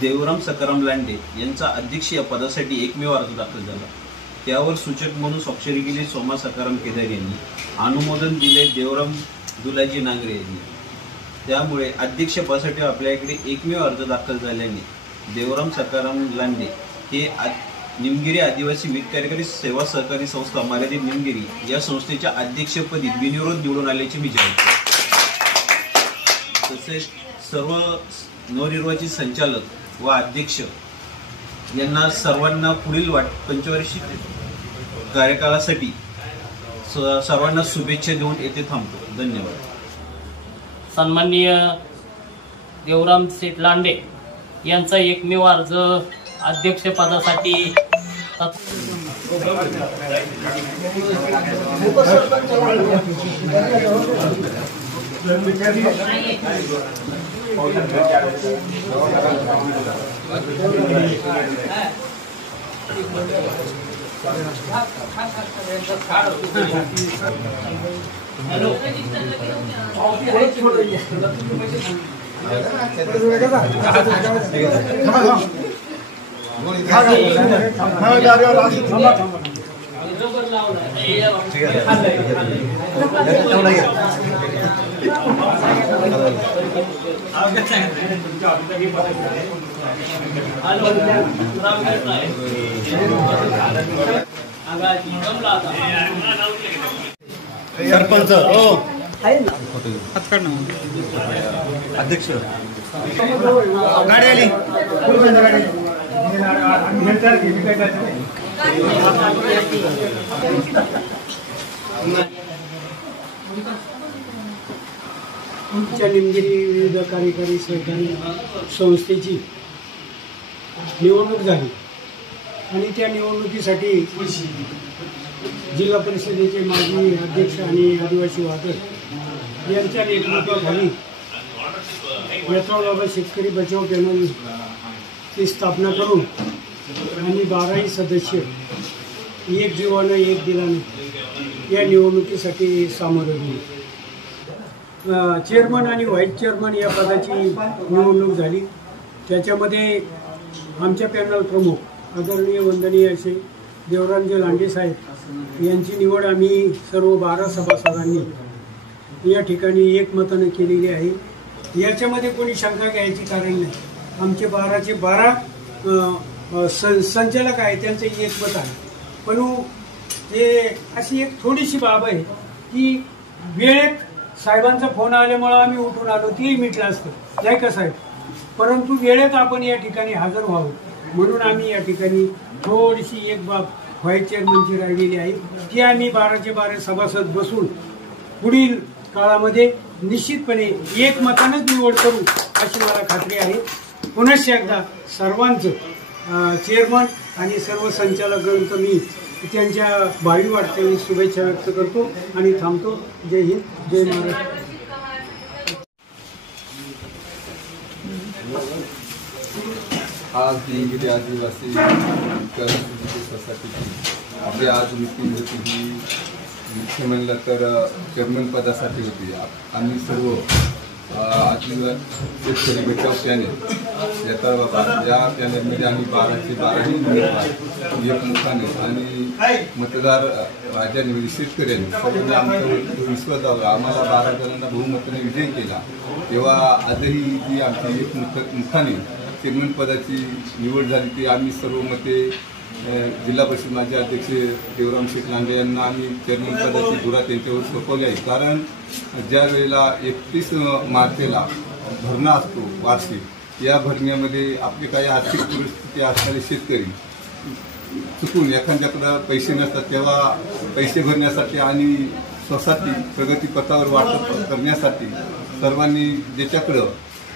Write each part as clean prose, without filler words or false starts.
देवराम सखाराम लांडे यांचा अध्यक्ष या पदासाठी एकमेव अर्ज दाखल झाला। त्यावर सूचक म्हणून स्वाक्षरी केली सोमा सखाराम केदार यांनी, अनुमोदन दिले देवराम दुलाजी नांगरे यांनी। त्यामुळे अध्यक्षपदासाठी आपल्याकडे एकमेव अर्ज दाखल झाल्याने देवराम सखाराम लांडे हे निमगिरी आदिवासी वित्त कार्यकारी सेवा सहकारी संस्था मर्यादित निमगिरी या संस्थेच्या अध्यक्षपदी बिनविरोध निवडून आल्याचे मी जाहीर करतो। तसेच सर्व नवनिर्वाचित संचालक व अध्यक्ष यांना सर्वांना पुढील पंचवार्षिक कार्यकालासाठी सर्वांना शुभेच्छा देऊन येथे थांबतो। धन्यवाद। सन्माननीय देवराम शेठ लांडे यांचा एकमेव अर्ज अध्यक्षपदासाठी सरपंच अध्यक्ष गाडी आली आमच्या निमगिरी विविध कार्यकारी सहकारी संस्थेची निवडणूक झाली आणि त्या निवडणुकीसाठी जिल्हा परिषदेचे माजी अध्यक्ष आणि आदिवासी वादक यांच्या नेतृत्वाखाली यथाबाबा शेतकरी बचाव पॅनलची स्थापना करून आणि 12 सदस्य एक जीवानं एक दिलाने या निवडणुकीसाठी सामोरे गेले। चेअरमन आणि व्हाईस चेअरमन या पदाची निवडणूक झाली। त्याच्यामध्ये आमच्या पॅनल प्रमुख आदरणीय वंदनीय असे देवरामजी लांडे साहेब यांची निवड आम्ही सर्व 12 सभासदांनी या ठिकाणी एकमताने केलेली आहे। याच्यामध्ये कोणी शंका घ्यायची कारण नाही। आमचे 12चे 12 संचालक आहे त्यांचं एकमत आहे। पण हे अशी एक थोडीशी बाब आहे की वेळेत साहेबांचा फोन आल्यामुळे आम्ही उठून आलो, तेही मिटलं असतं नाही का साहेब, परंतु वेळेत आपण या ठिकाणी हजर व्हावं म्हणून आम्ही या ठिकाणी थोडीशी एक बाब व्हाईस चेअरमनची राहिलेली आहे ती आम्ही 12चे 12 सभासद बसून पुढील काळामध्ये निश्चितपणे एकमतानेच निवड करू अशी मला खात्री आहे। पुनश्च एकदा सर्वांचं चेअरमन आणि सर्व संचालकांचं मी त्यांच्या भावी वाटचाली शुभेच्छा व्यक्त करतो आणि थांबतो। जय हिंद, जय महाराष्ट्र। आज निमगिरी आदिवासी सोसायटीची आपली आज मीटिंग होती ही मुख्य म्हणलं तर चेअरमन पदासाठी होती। आम्ही सर्व आदिवासी शेतकरी बचाव पॅनल येतात बाबा या पॅनलमध्ये आम्ही 12चे 12 उमेदवार एकमुखाने आणि मतदार राजा निवडी शेतकऱ्यांनी सर्वांनी आमचा विश्वास दाखवला, आम्हाला 12 जणांना बहुमताने विजयी केला। तेव्हा आजही जी आमची एकमुखाने चेअरमन पदाची निवड झाली ती आम्ही सर्व मते जिल्हा परिषद माजी अध्यक्ष देवराम शेठ लांडे यांना आम्ही चेअरमन पदाची धुरा त्यांच्यावर सोपवली आहे। कारण ज्या वेळेला 31 मार्चला भरणा असतो वार्षिक, या भरण्यामध्ये आपली काही आर्थिक परिस्थिती असणारे शेतकरी चुकून एखाद्याकडं पैसे नसतात तेव्हा पैसे भरण्यासाठी आणि सोसायटी प्रगतीपथावर वाटप करण्यासाठी सर्वांनी ज्याच्याकडं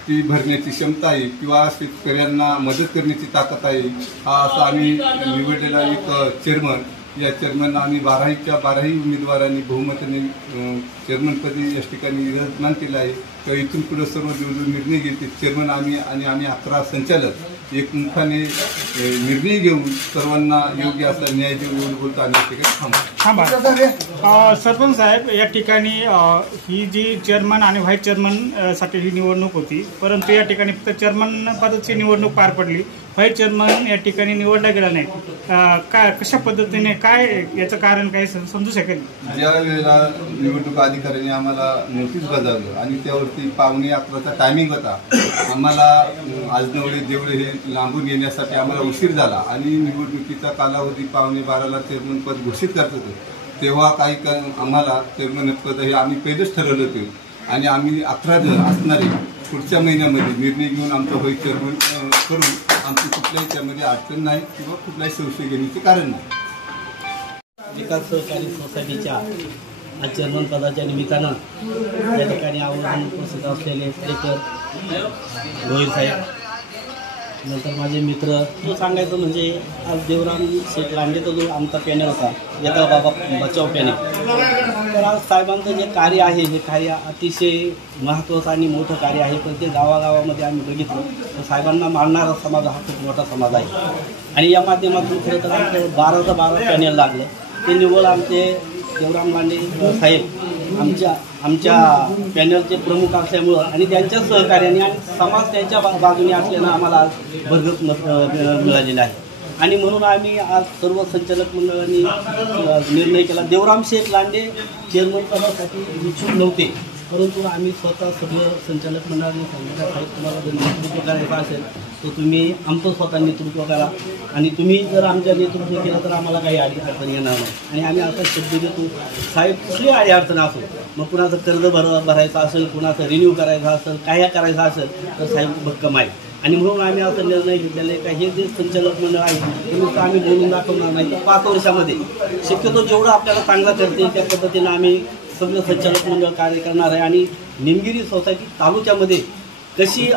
ती भरण्याची क्षमता आहे किंवा शेतकऱ्यांना मदत करण्याची ताकद आहे हा असा आम्ही निवडलेला एक चेअरमन, या चेअरमनला आम्ही 12च्या 12 उमेदवारांनी बहुमताने चेअरमनपदी या ठिकाणी विराजमान केलं आहे। किंवा इथून पुढे सर्व निर्णय घेते चेअरमन आम्ही आणि आम्ही 11 संचालक एकमुखाने निर्णय घेऊन सर्वांना योग्य असा न्याय देऊन एवढं बोलतो आणि या ठिकाणी थांबा. सरपंच साहेब, या ठिकाणी ही जी चेअरमन आणि व्हाईस चेअरमन साठी ही निवडणूक होती, परंतु या ठिकाणी फक्त चेअरमन पदाची निवडणूक पार पडली. व्हाईस चेअरमन या ठिकाणी निवडला गेला नाही. काय, कशा पद्धतीने, काय याचं कारण काय समजू शकेल? ज्या वेळेला निवडणूक अधिकाऱ्यांनी आम्हाला नोटीस बजावलं आणि त्यावरती 11:15चा टायमिंग होता, आम्हाला आजनवडे देवळे हे लांबून येण्यासाठी आम्हाला उशीर झाला आणि निवडणुकीचा कालावधी 11:15ला चेअरमन पद घोषित करत होते. तेव्हा काही आम्हाला चेअरमन पद हे आम्ही पहिलेच ठरवलं होते आणि आम्ही 11 जण असणारे पुढच्या महिन्यामध्ये निर्णय घेऊन आमचं व्हाईस चेअरमन करून आमची कुठल्याही त्यामध्ये अडचण नाही किंवा कुठलाही संशय घेण्याचे कारण नाही. विकास सहकारी सोसायटीच्या आज चेअरमन पदाच्या निमित्तानं या ठिकाणी आवर्जून उपस्थित असलेले स्पीकर गोहिल साहेब, नंतर माझे मित्र, तो सांगायचं म्हणजे आज देवराम शेठ लांडेचा जो आमचा पॅनल होता, येता बाबा बचाव पॅनल, तर आज साहेबांचं जे कार्य आहे हे कार्य अतिशय महत्त्वाचं आणि मोठं कार्य आहे. पण ते गावागावामध्ये आम्ही बघितलं तर साहेबांना मानणारा समाज हा खूप मोठा समाज आहे आणि या माध्यमातून खरं तर आमचं 12 पॅनल लागलं. ते निव्वळ आमचे देवराम लांडे साहेब आमच्या पॅनलचे प्रमुख असल्यामुळं आणि त्यांच्या सहकार्याने आणि समाज त्यांच्या बाजूने असल्यानं आम्हाला आज भरघोस मत मिळालेलं आहे. आणि म्हणून आम्ही आज सर्व संचालक मंडळांनी निर्णय केला. देवराम शेठ लांडे चेअरमन पदासाठी इच्छुक नव्हते, परंतु आम्ही स्वतः सगळं संचालक मंडळाने सांगितलं, साहेब तुम्हाला जर नेतृत्व करायचं असेल तर तुम्ही आमचं स्वतः नेतृत्व करा आणि तुम्ही जर आमच्या नेतृत्व केलं तर आम्हाला काही अडचण येणार नाही. आणि आम्ही आता शब्द देतो, साहेब कुठली अडचण असो, मग कुणाचं कर्ज भरायचं असेल, कुणाचं रिन्यू करायचं असेल, काय करायचं असेल तर साहेब भक्कम आहे. आणि म्हणून आम्ही असा निर्णय घेतलेला आहे का हे जे संचालक मंडळ आहे ते नुसतं आम्ही बोलून दाखवणार नाही, तर 5 वर्षामध्ये शक्यतो जेवढं आपल्याला चांगलं करते त्या पद्धतीनं आम्ही सगळं संचालक मंडळ कार्य करणार आहे. आणि निमगिरी सोसायटी तालुक्यामध्ये कशी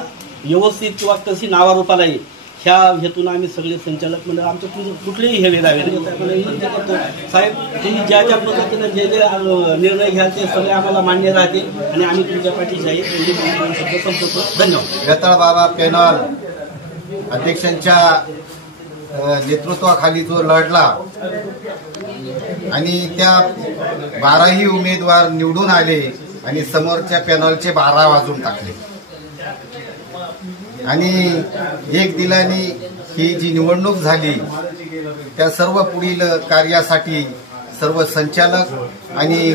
व्यवस्थित किंवा कशी नावारूपाला येईल ह्या हेतून आम्ही सगळे संचालक मंडळ आमचं कुठलेही हे वेधावे करतो. साहेब तुम्ही ज्या पद्धतीनं जे निर्णय घ्याल ते सगळे आम्हाला मान्य राहते आणि आम्ही तुमच्या पाठीशी आहे. संपतो. धन्यवाद. रताळ बाबा पॅनल अध्यक्षांच्या नेतृत्वाखाली जो लढला आणि त्या 12ही उमेदवार निवडून आले आणि समोरच्या पॅनलचे 12 वाजून टाकले आणि एक दिलाने ही जी निवडणूक झाली त्या सर्व पुढील कार्यासाठी सर्व संचालक आणि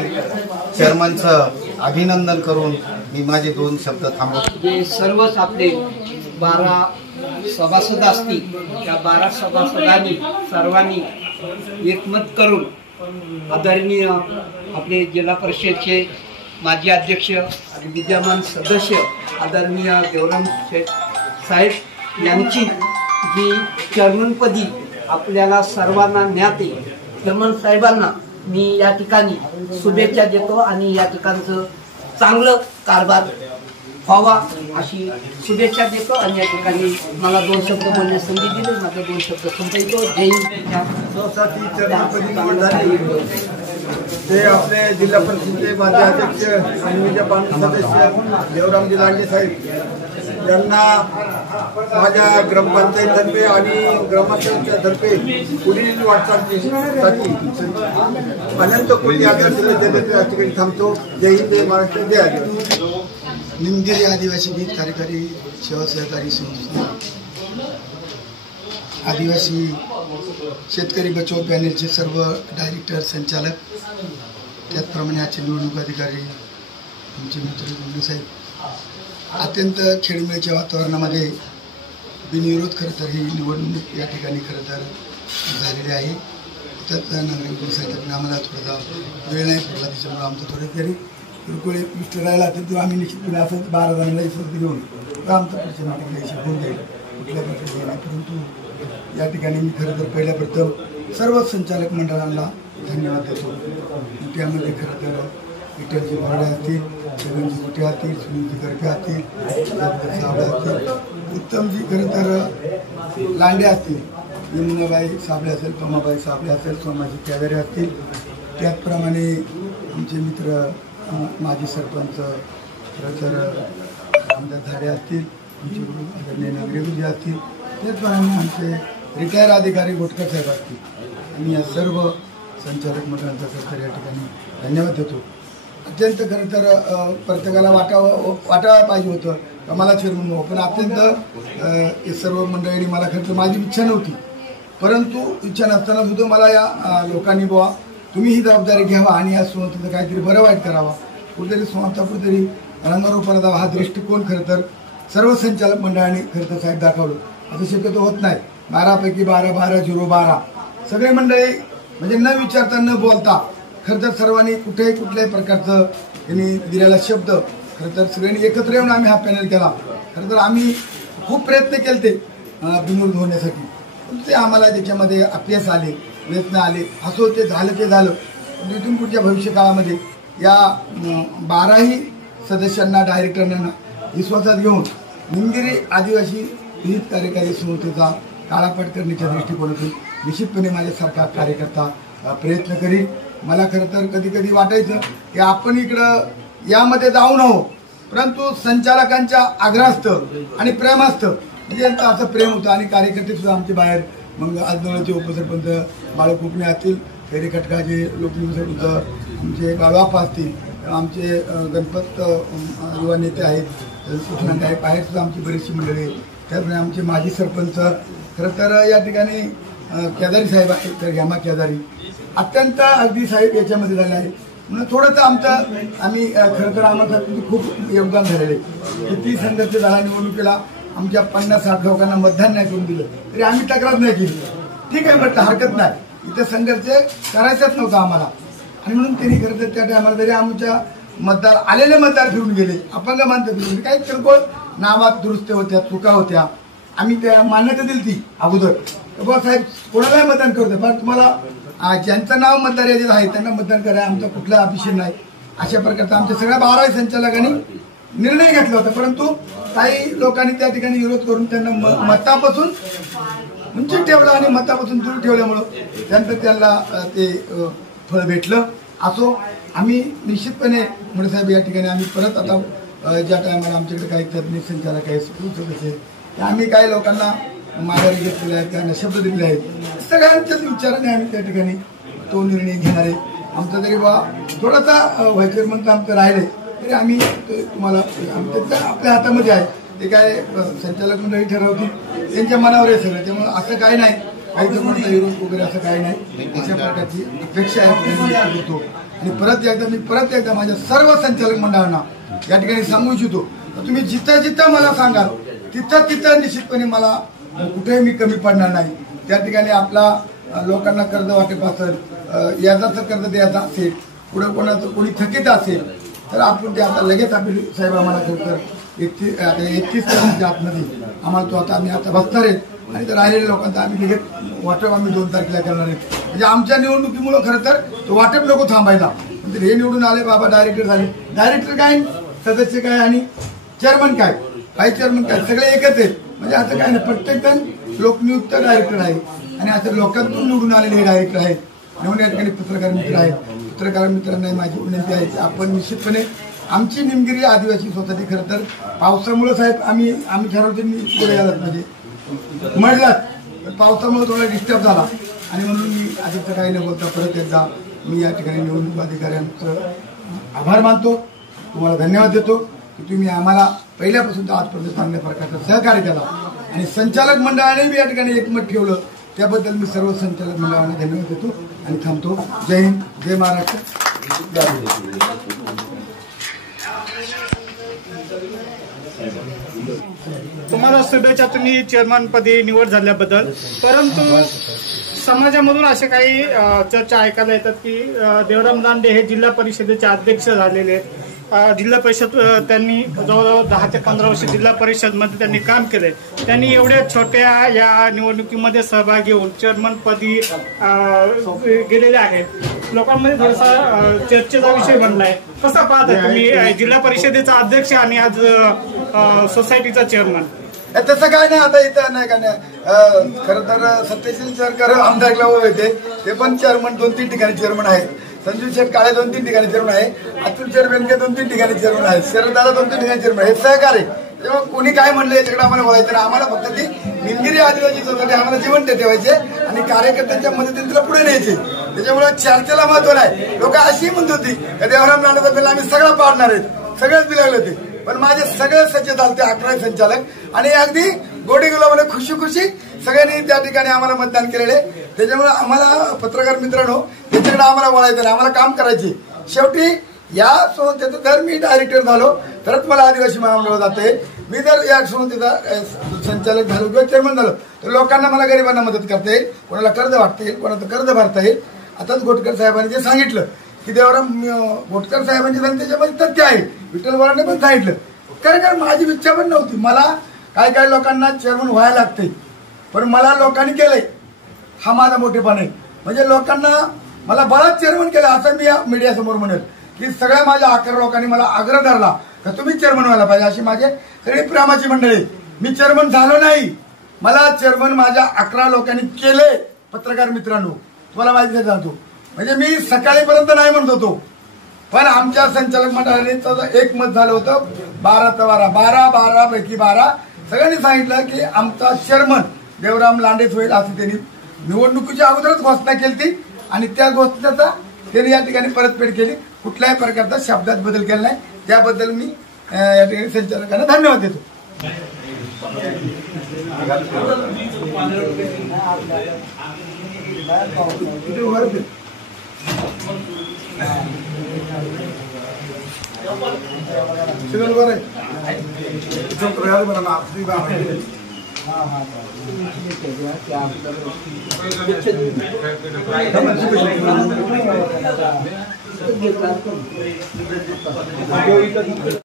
चेअरमनचं अभिनंदन करून मी माझे 2 शब्द थांबवतो. जे सर्वच आपले 12 सभासद असतील त्या 12 सभासदांनी सर्वांनी एकमत करून आदरणीय आपले जिल्हा परिषदचे माजी अध्यक्ष आणि विद्यमान सदस्य आदरणीय देवराम शेठ साहेब यांची जी चेअरमनपदी आपल्याला सर्वांना ज्ञात आहे, चेअरमन साहेबांना मी या ठिकाणी शुभेच्छा देतो आणि या ठिकाणचं चांगलं कारभार व्हावा अशी शुभेच्छा देतो. आणि या ठिकाणी मला 2 शब्द बोलणे संधी दिली, माझा 2 शब्द संपवतो. जय हिंद. सोसायटी चेअरमनपदी निवड झाली ते आपले जिल्हा परिषदेचे माजी अध्यक्ष आणि विद्यमान सदस्य देवरामजी लांडे साहेब यांना माझ्या ग्रामपंचायततर्फे आणि ग्रामपंचायततर्फे पुढील वाटचालीसाठी अनंत कोटी आदर्श या ठिकाणी थांबतो. जय हिंद, जय महाराष्ट्र, जय आदिवासी. निमगिरी आदिवासी गीत कार्यकारी सेवा सहकारी संस्था आदिवासी शेतकरी बचाव पॅनेलचे सर्व डायरेक्टर संचालक, त्याचप्रमाणे आजचे निवडणूक अधिकारी आमचे मित्र गुंडसाहेब, अत्यंत खेळीमेळीच्या वातावरणामध्ये बिनविरोध खरं तर ही निवडणूक या ठिकाणी खरं तर झालेली आहे. त्यात नागरिक साहेब आम्हाला थोडासा वेळ नाही पडला, त्याच्यामुळे आमचं थोडं तरी किरकोळ विष्ट राहिला तर तो आम्ही निश्चितपणे असं 12 जणांना इफत घेऊन आमचं पुढच्या मीटिंगला होऊन जाईल, कुठल्या प्रकारचे नाही. परंतु या ठिकाणी मी खरं तर पहिल्या प्रथम सर्व संचालक मंडळांना धन्यवाद देतो. त्यामध्ये खरं तर विठ्ठलजी बोर्डे असतील, छगनजी कुठे असतील, सुनीलजी करके असतील, साबळे असतील, उत्तमजी खरं तर लांडे असतील, यमुनाबाई साबळे असेल, पमाबाई साबळे असेल, सोमाजी कॅदरे असतील, त्याचप्रमाणे आमचे मित्र माजी सरपंच खरं तर आमदार झाडे असतील, आमचे आदरणीय नागरिक असतील, त्याचप्रमाणे आमचे रिटायर अधिकारी गोटकर साहेब असतील आणि या सर्व संचालक मंडळांचा तर या ठिकाणी धन्यवाद देतो. अत्यंत खरं तर प्रत्येकाला वाटायला पाहिजे होतं का मला चेअरमन व्हावं, पण अत्यंत सर्व मंडळींनी मला खरं तर माझी इच्छा नव्हती, परंतु इच्छा नसताना सुद्धा मला या लोकांनी बुवा तुम्ही ही जबाबदारी घ्यावा आणि या संस्थेचं काहीतरी बरं वाईट करावा, कुठेतरी संस्था कुठेतरी रंगारूपाला जावा हा दृष्टिकोन खरं तर सर्व संचालक मंडळाने खरं तर साहेब दाखवलं. असं शक्यतो होत नाही. 12पैकी 12 सगळे मंडळी म्हणजे न विचारता न बोलता खरं तर सर्वांनी कुठल्याही प्रकारचं त्यांनी दिलेला शब्द खरं तर सगळ्यांनी एकत्र येऊन आम्ही हा पॅनल केला. खरं तर आम्ही खूप प्रयत्न केले ते बिनूर होण्यासाठी, पण ते आम्हाला त्याच्यामध्ये अपयश आले, प्रयत्न आले. असो ते झालं. इथून पुढच्या भविष्यकाळामध्ये या 12ही सदस्यांना डायरेक्टरांना विश्वासात घेऊन निमगिरी आदिवासी विहित कार्यकारी संस्थेचा काळापट करण्याच्या दृष्टिकोनातून निश्चितपणे माझ्यासारखा कार्यकर्ता प्रयत्न करील. मला खरं तर कधी वाटायचं की आपण इकडं यामध्ये जाऊ नये, परंतु संचालकांच्या आग्रहास्तव आणि प्रेमास्तव म्हणजे यांचं असं प्रेम होतं आणि कार्यकर्ते सुद्धा आमचे बाहेर मग आजनोळचे उपसरपंच बाळू कुपणे असतील, खैरे खटकाचे लोकनियुक्त आमचे बाळवापा असतील, आमचे गणपत युवा नेते आहेत, सुखनांद आहे, बाहेर सुद्धा आमची बरीचशी मंडळी आहेत. त्याप्रमाणे आमचे माजी सरपंच खरं तर या ठिकाणी केदारी साहेब आहेत, तर हेमा केदारी अत्यंत अगदी साहेब याच्यामध्ये झाले आहे. म्हणून थोडंसं आम्ही खरं तर आम्हाला खूप योगदान झालेलं आहे. किती संघर्ष झाला निवडणुकीला, आमच्या 50-60 लोकांना मतदान नाही करून दिलं तरी आम्ही तक्रार नाही केली. ठीक आहे म्हटलं हरकत नाही, इथे संघर्ष करायचाच नव्हता आम्हाला. आणि म्हणून त्यांनी खरं तर त्या टायमाला तरी आमच्या आलेले मतदार फिरून गेले, अपंग माणसं फिरून गेले, काही किरकोळ नावात दुरुस्त्या होत्या, चुका होत्या, आम्ही त्या मान्यता दिली ती अगोदर बाबा साहेब कोणालाही मतदान करतो, पण तुम्हाला ज्यांचं नाव मतदार यादीत आहे त्यांना मतदान करा, आमचा कुठला अभिषेक नाही. अशा प्रकारचा आमच्या सगळ्या 12 संचालकांनी निर्णय घेतला होता, परंतु काही लोकांनी त्या ठिकाणी विरोध करून त्यांना मतापासून वंचित ठेवलं आणि मतापासून दूर ठेवल्यामुळं त्यांना ते फळ भेटलं. असो आम्ही निश्चितपणे मुळे साहेब या ठिकाणी आम्ही परत आता ज्या टायमाला आमच्याकडे काही तज्ज्ञ संचालक आहेत, सदस्य आहेत, आम्ही काही लोकांना माघारी घेतलेले आहेत, त्यांना शब्द दिलेले आहेत. सगळ्यांच्याच विचाराने आम्ही त्या ठिकाणी तो निर्णय घेणार आहे. आमचा जरी बा थोडासा व्हायचर म्हणतं आमचं राहिले तरी आम्ही तुम्हाला आपल्या हातामध्ये आहे. ते काय संचालक मंडळी ठरवतील, त्यांच्या मनावर आहे सगळं. त्यामुळे असं काही नाही, काही जमांचा विरोध वगैरे असं काही नाही. अशा प्रकारची अपेक्षा आहे करतो. आणि परत एकदा माझ्या सर्व संचालक मंडळांना या ठिकाणी सांगू इच्छितो, तुम्ही जिथं मला सांगाल तिथं निश्चितपणे मला कुठेही मी कमी पडणार नाही. त्या ठिकाणी आपला लोकांना कर्ज वाटप असेल, याचं कर्ज द्यायचं असेल, पुढे कोणी थकीत असेल तर आपण ते आता लगेच आपले साहेब आम्हाला खरं तर 31 तारखेच्या आतमध्ये आम्हाला तो आम्ही आता बसणार आहेत आणि तर राहिलेल्या लोकांचा आम्ही लगेच वाटप आम्ही 2 तारखेला करणार आहेत. म्हणजे आमच्या निवडणुकीमुळं खरं तर तो वाटप नको थांबायला. म्हणजे हे निवडून आले बाबा डायरेक्टर झाले, डायरेक्टर काय, सदस्य काय आणि चेअरमन काय, व्हाईस चेअरमन काय, सगळे एकच आहेत. म्हणजे असं काय नाही, प्रत्येक जण लोकनियुक्त डायरेक्टर आहे आणि असं लोकांतून निवडून आलेले डायरेक्टर आहेत. म्हणून या ठिकाणी पत्रकार मित्र आहेत. पत्रकार मित्रांना माझी विनंती आहे की आपण निश्चितपणे आमची निमगिरी आदिवासी सोसायटी खरं तर पावसामुळे साहेब आम्ही ठरवतो पुढे यायला म्हणजे म्हणलात पावसामुळे थोडा डिस्टर्ब झाला आणि म्हणून मी आधीचं काही न बोलता परत एकदा मी या ठिकाणी निवडणूक अधिकाऱ्यांचं आभार मानतो, तुम्हाला धन्यवाद देतो की तुम्ही आम्हाला पहिल्यापासून तर आजपर्यंत चांगल्या प्रकारचं सहकार्य केला आणि संचालक मंडळाने बी या ठिकाणी एकमत ठेवलं, त्याबद्दल मी सर्व संचालक मंडळांना धन्यवाद देतो आणि थांबतो. जय हिंद, जय महाराष्ट्र. तुम्हाला शुभेच्छा, तुम्ही चेअरमनपदी निवड झाल्याबद्दल. परंतु समाजामधून असे काही चर्चा ऐकायला येतात की देवराम लांडे हे जिल्हा परिषदेचे अध्यक्ष झालेले आहेत. जिल्हा परिषद त्यांनी जवळजवळ 10 ते 15 वर्ष जिल्हा परिषदमध्ये त्यांनी काम केले. त्यांनी एवढ्या छोट्या या निवडणुकीमध्ये सहभागी होऊन चेअरमनपदी गेलेले आहेत. लोकांमध्ये थोडासा चर्चेचा विषय बनलाय. कसा पाहता तुम्ही जिल्हा परिषदेचा अध्यक्ष आणि आज सोसायटीचा चेअरमन? तसं काय नाही, आता इथं नाही का नाही. खरं तर सत्यशील सरकार आमदारला होते, ते पण चेअरमन 2-3 ठिकाणी चेअरमन आहेत. संजू शेठ काळे 2-3 ठिकाणी चेअरमन आहे, अतुल शेठ बेनके 2-3 ठिकाणी चेअरमन आहे, शरददादा 2-3 ठिकाणी चेअरमन आहे. हे सहकार्य तेव्हा कोणी काय म्हणलं याच्याकडे आम्हाला बोलायचं नाही. आम्हाला फक्त ती निमगिरी आदिवासी सोसायटी आम्हाला जिवंत ठेवायचे आणि कार्यकर्त्यांच्या मदतीने तिला पुढे न्यायचे. त्याच्यामुळे चर्चेला महत्व नाही. लोक अशी म्हणत होती की देवराम लांडेबद्दल आम्ही सगळं पाडणार आहेत, सगळेच बिलागले होते. पण माझे सगळे सचिव झाले 11 संचालक आणि अगदी गोडी गुलाबाने खुशी खुशी सगळ्यांनी त्या ठिकाणी आम्हाला मतदान केलेले. त्याच्यामुळे आम्हाला पत्रकार मित्रांनो याच्याकडे आम्हाला बोलायचं नाही, आम्हाला काम करायचे. शेवटी या संस्थेचं जर मी डायरेक्टर झालो तरच मला आदिवासी महामंडळ जाते. मी जर या संस्थेचा संचालक झालो किंवा चेअरमन झालो तर लोकांना मला गरिबांना मदत करता येईल, कोणाला कर्ज वाटता येईल, कोणाचं कर्ज भरता येईल. आताच घोटकर साहेबांनी जे सांगितलं की देवराम घोटकर साहेबांची त्याच्यामध्ये तथ्य आहे, विठ्ठल बोरांनी पण सांगितलं. कारण माझी इच्छा पण नव्हती. मला काही लोकांना चेअरमन व्हायला लागते, पण मला लोकांनी केलंय, हा माझा मोठेपण आहे. म्हणजे लोकांना मला बराच चेअरमन केलं असं मी मीडियासमोर म्हणेल की सगळ्या माझ्या 11 लोकांनी मला आग्रह धरला तर तुम्ही चेअरमन व्हायला पाहिजे. अशी माझे सगळी प्रेमाची मंडळी. मी चेअरमन झालो नाही, मला चेअरमन माझ्या 11 लोकांनी केले. पत्रकार मित्रांनो तुम्हाला माहिती सांगतो, म्हणजे मी सकाळीपर्यंत नाही म्हणत होतो, पण आमच्या संचालक मंडळाने एक मत झालं होतं 12 पैकी 12 सगळ्यांनी सांगितलं की आमचा चेअरमन देवराम लांडेच होईल असं त्यांनी निवडणुकीच्या अगोदरच घोषणा केली ती आणि त्या घोषणेचा त्यांनी या ठिकाणी परतफेड केली. कुठल्याही प्रकारचा शब्दात बदल केला नाही. त्याबद्दल मी या ठिकाणी संचालकांना धन्यवाद देतो.